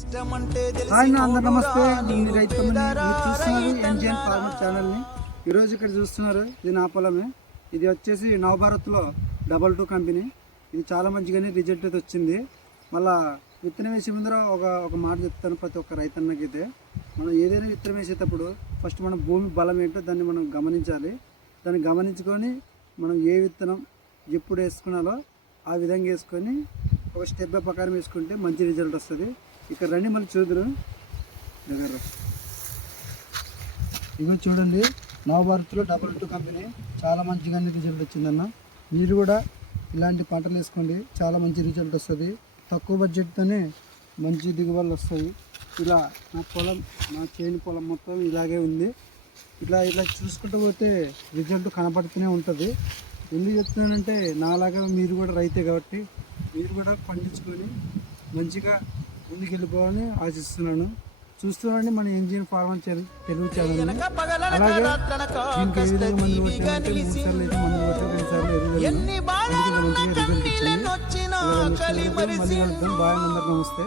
Hi అందరు నమస్తే. నేను రైతు చూస్తున్నారు ఎన్జిఎన్ ఫార్మర్ ఛానల్ని. ఈరోజు ఇక్కడ చూస్తున్నారు ఇది నా పొలమే. ఇది వచ్చేసి నవభారత్లో డబల్ టూ కంపెనీ. ఇది చాలా మంచిగానే రిజల్ట్ అయితే వచ్చింది. మళ్ళా విత్తనం వేసే ముందర ఒక ఒక మాట చెప్తాను ప్రతి ఒక్క రైతన్నకి అయితే మనం ఏదైనా విత్తనం వేసేటప్పుడు ఫస్ట్ మన భూమి బలం ఏంటో దాన్ని మనం గమనించాలి. దాన్ని గమనించుకొని మనం ఏ విత్తనం ఎప్పుడు వేసుకున్నాలో ఆ విధంగా వేసుకొని ఒక స్టెప్ ప్రకారం వేసుకుంటే మంచి రిజల్ట్ వస్తుంది. ఇక్కడ రండి మళ్ళీ చూద్దరు దగ్గర. ఇవి చూడండి నవభారత్లో డబుల్ టూ కంపెనీ చాలా మంచిగానే రిజల్ట్ వచ్చిందన్న. మీరు కూడా ఇలాంటి పంటలు వేసుకోండి చాలా మంచి రిజల్ట్ వస్తుంది. తక్కువ బడ్జెట్తోనే మంచి దిగుబడులు వస్తాయి ఇలా నా పొలం నా చేని పొలం మొత్తం ఇలాగే ఉంది. ఇలా ఇలా చూసుకుంటూ పోతే రిజల్ట్ కనపడుతూనే ఉంటుంది. ఎందుకు చెప్తున్నానంటే నాలాగా మీరు కూడా రైతే కాబట్టి మీరు కూడా పండించుకొని మంచిగా ముందుకు వెళ్ళిపోవాలని ఆశిస్తున్నాను చూస్తున్నాండి మన ఇంజిన్ ఫార్మర్ తెలుగు ఛానల్ అలాగే దీనికి ఏ విధంగా మందులు కొట్టామంటే మూడు సార్లు అయితే మందులు కొట్టాం రెండు సార్లు ఎరువులు చల్లాం. అందుకే మంచిగా రిజల్ట్ ఇచ్చింది ఇవాళ నెక్స్ట్ వీడియోతో మళ్ళీ కలుద్దాం నమస్తే